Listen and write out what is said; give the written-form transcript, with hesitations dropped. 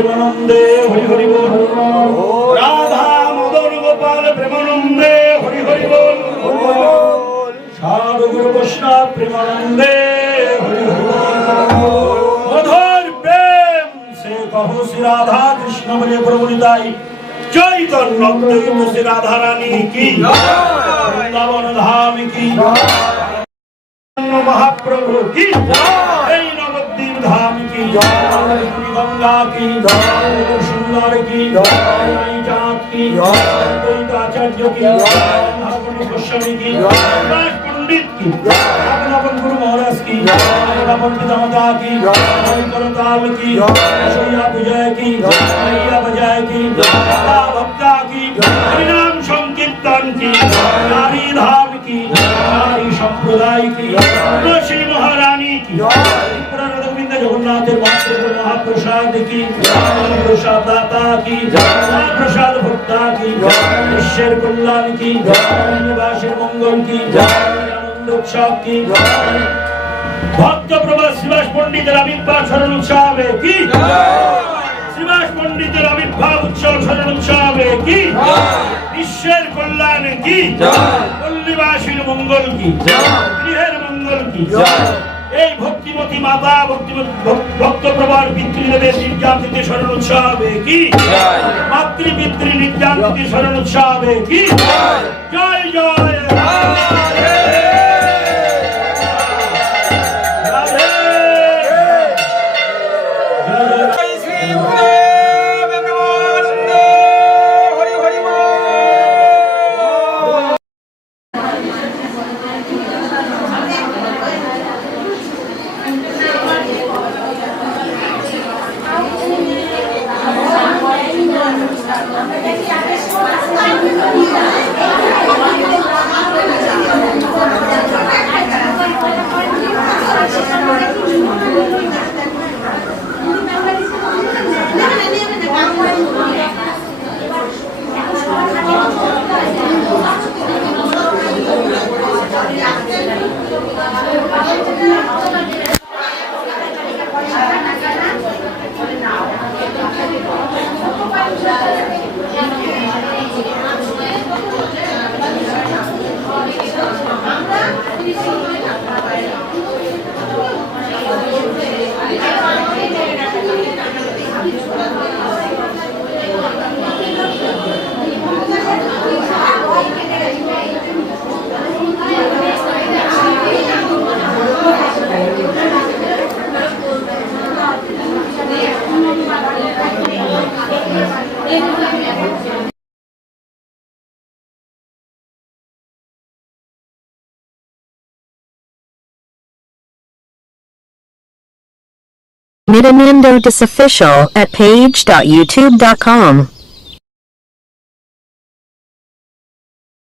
প্রেমানন্দে হরি হরি বল। রাধা মদন গোপাল প্রেমানন্দে হরি হরি বল। সাধু গুরু বৈষ্ণব প্রেমানন্দে হরি হরি বল। মধুর প্রেম সে কহো শ্রী রাধা কৃষ্ণ বলে প্রভুনিতাই চৈতন্য অদ্বৈত শ্রী রাধা রানী কি বৃন্দাবন ধাম কি মহাপ্রভু কি এই নবদ্বীপ ধাম কি গঙ্গা কি সুন্দর কি চাঁদ কি আচার্য কি গোস্বামী কি পণ্ডিত কি আপন গুরু মহারাজ কি আপন পিতামাতা কি করতাল কি সৈয়া বিজয় কি সৈয়া বজায় কি ভক্তা কি হরিনাম সংকীর্তন কি নারী ধাম কি নারী সম্প্রদায় কি শ্রী মহারানী কি গোবিন্দ জগন্নাথের মহাপ্রসাদ কি প্রসাদ দাতা কি প্রসাদ ভক্তা কি বিশ্বের কল্যাণ কি নিবাসের মঙ্গল কি আনন্দ উৎসব কি ভক্ত প্রভা শ্রীবাস পণ্ডিতের আবির্ভাব স্মরণ উৎসবে কি শ্রীবাস পণ্ডিতের আবির্ভাব উৎসব স্মরণ উৎসবে কি বিশ্বের কল্যাণ কি পল্লীবাসীর মঙ্গল কি গৃহের মঙ্গল কি এই ভক্তিমতী মাতা ভক্ত প্রভার পিতৃদেবের নির্যাতিতে স্মরণ উৎসবে কি মাতৃপিতৃ নির্যাতিতে স্মরণ উৎসবে কি জয় জয় Nityananda Official at page.youtube.com